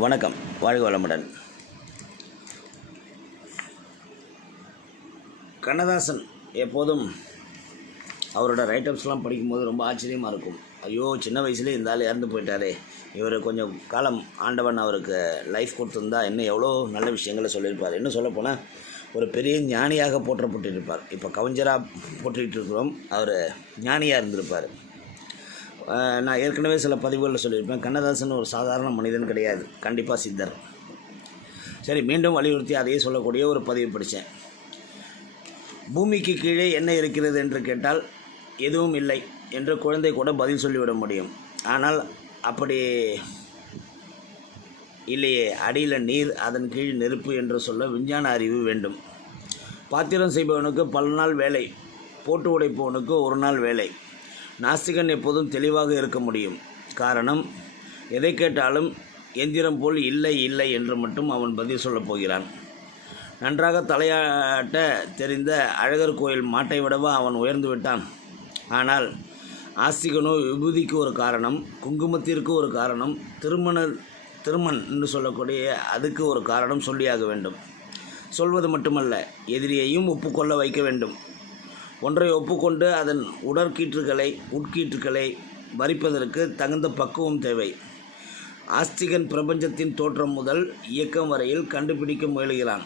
வணக்கம். வாழ்க வளமுடன். கண்ணதாசன் எப்போதும் அவரோட ரைட்டப்ஸ்லாம் படிக்கும்போது ரொம்ப ஆச்சரியமாக இருக்கும். ஐயோ சின்ன வயசுலேயே இந்த ஆள் இறந்து போயிட்டாரே. இவர் கொஞ்சம் காலம் ஆண்டவன் அவருக்கு லைஃப் கொடுத்துருந்தா இன்னும் எவ்வளோ நல்ல விஷயங்களை சொல்லியிருப்பார். இன்னும் சொல்லப்போனால் ஒரு பெரிய ஞானியாக போற்றப்பட்டிருப்பார். இப்போ கவிஞராக போற்றிட்டு இருக்கிறோம். அவர் ஞானியாக இருந்திருப்பார். நான் ஏற்கனவே சில பதிவுகளில் சொல்லியிருப்பேன். கண்ணதாசன் ஒரு சாதாரண மனிதன் கிடையாது. கண்டிப்பாக சித்தர். சரி மீண்டும் வலியுறுத்தி அதையே சொல்லக்கூடிய ஒரு பதிவு படித்தேன். பூமிக்கு கீழே என்ன இருக்கிறது என்று கேட்டால் எதுவும் இல்லை என்று குழந்தை கூட பதில் சொல்லிவிட முடியும். ஆனால் அப்படி இல்லையே அடியில் நீர் அதன் கீழ் நெருப்பு என்று சொல்ல விஞ்ஞான அறிவு வேண்டும். பாத்திரம் செய்பவனுக்கு பல நாள் வேலை போட்டு உடைப்பவனுக்கு ஒரு நாள் வேலை. நாஸ்திகன் எப்போதும் தெளிவாக இருக்க முடியும். காரணம் எதை கேட்டாலும் எந்திரம் போல் இல்லை இல்லை என்று மட்டும் அவன் பதில் சொல்லப் போகிறான். நன்றாக தலையாட்ட தெரிந்த அழகர் கோயில் மாட்டை விடவா அவன் உயர்ந்து விட்டான். ஆனால் ஆஸ்திகனோ விபூதிக்கு ஒரு காரணம் குங்குமத்திற்கு ஒரு காரணம் திருமண திருமண் என்று சொல்லக்கூடிய அதுக்கு ஒரு காரணம் சொல்லியாக வேண்டும். சொல்வது மட்டுமல்ல எதிரியையும் ஒப்புக்கொள்ள வைக்க வேண்டும். ஒன்றை ஒப்புக்கொண்டு அதன் உடற்கீற்றுகளை உட்கீற்றுகளை வரிப்பதற்கு தகுந்த பக்குவம் தேவை. ஆஸ்திகன் பிரபஞ்சத்தின் தோற்றம் முதல் இயக்கம் வரையில் கண்டுபிடிக்க முயலுகிறான்.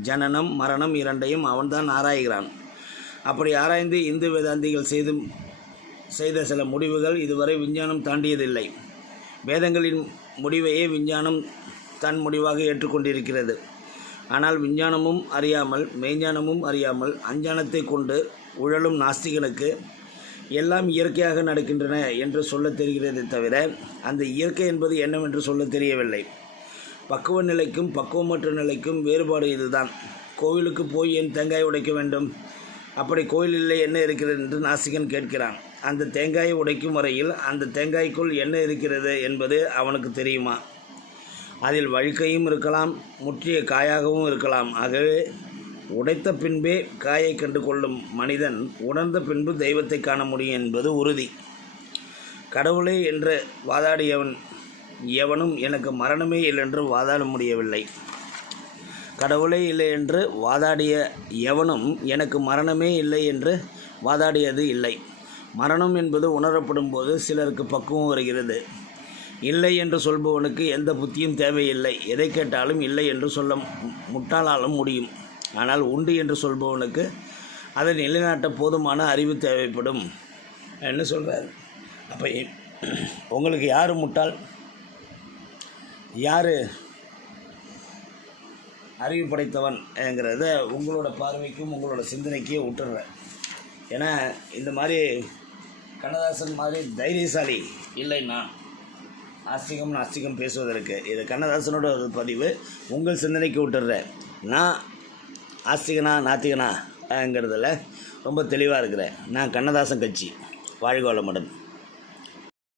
ஜனனம் மரணம் இரண்டையும் அவன்தான் ஆராய்கிறான். அப்படி ஆராய்ந்து இந்து வேதாந்திகள் செய்து செய்த சில முடிவுகள் இதுவரை விஞ்ஞானம் தாண்டியதில்லை. வேதங்களின் முடிவையே விஞ்ஞானம் தன் முடிவாக ஏற்றுக்கொண்டிருக்கிறது. ஆனால் விஞ்ஞானமும் அறியாமல் மெய்ஞானமும் அறியாமல் அஞ்ஞானத்தை கொண்டு உழலும் நாஸ்திகனுக்கு எல்லாம் இயற்கையாக நடக்கின்றன என்று சொல்லத் தெரிகிறதே தவிர அந்த இயற்கை என்பது என்னவென்று சொல்லத் தெரியவில்லை. பக்குவ நிலைக்கும் பக்குவமற்ற நிலைக்கும் வேறுபாடு இதுதான். கோவிலுக்கு போய் என் தேங்காய் உடைக்க வேண்டும்? அப்படி கோயிலில் என்ன இருக்கிறது என்று நாஸ்திகன் கேட்கிறான். அந்த தேங்காயை உடைக்கும் வரையில் அந்த தேங்காய்க்குள் என்ன இருக்கிறது என்பது அவனுக்கு தெரியுமா? அதில் வழுக்கையும் இருக்கலாம் முற்றிய காயாகவும் இருக்கலாம். ஆகவே உடைத்த பின்பே காயை கண்டு கொள்ளும் மனிதன் உணர்ந்த பின்பு தெய்வத்தை காண முடியும் என்பது உறுதி. கடவுளே என்று வாதாடியவன் எவனும் எனக்கு மரணமே இல்லை என்று வாதாட முடியவில்லை. கடவுளே இல்லை என்று வாதாடிய எவனும் எனக்கு மரணமே இல்லை என்று வாதாடியது இல்லை. மரணம் என்பது உணரப்படும் போது சிலருக்கு பக்குவம் வருகிறது. இல்லை என்று சொல்பவனுக்கு எந்த புத்தியும் தேவையில்லை. எதை கேட்டாலும் இல்லை என்று சொல்ல முட்டாளாலும் முடியும். ஆனால் உண்டு என்று சொல்பவனுக்கு அதை நிலைநாட்ட போதுமான அறிவு தேவைப்படும் என்ன சொல்கிறார் அப்போ உங்களுக்கு யார் முட்டாள்? யார் அறிவு படைத்தவன் என்கிறத உங்களோட பார்வைக்கும் உங்களோட சிந்தனைக்கும் விட்டுடுறேன் ஏன்னா இந்த மாதிரி கண்ணதாசன் மாதிரி தைரியசாலி இல்லை நான் ஆஸ்திகம் நாஸ்திகம் பேசுவதற்கு. இது கண்ணதாசனோட ஒரு பதிவு. உங்கள் சிந்தனைக்கு விட்டுடுறேன் நான் ஆஸ்திகனா நாத்திகனாங்கிறதுல ரொம்ப தெளிவாக இருக்கிறேன். நான் கண்ணதாசன் கட்சி வாழ்க வளமுடன்.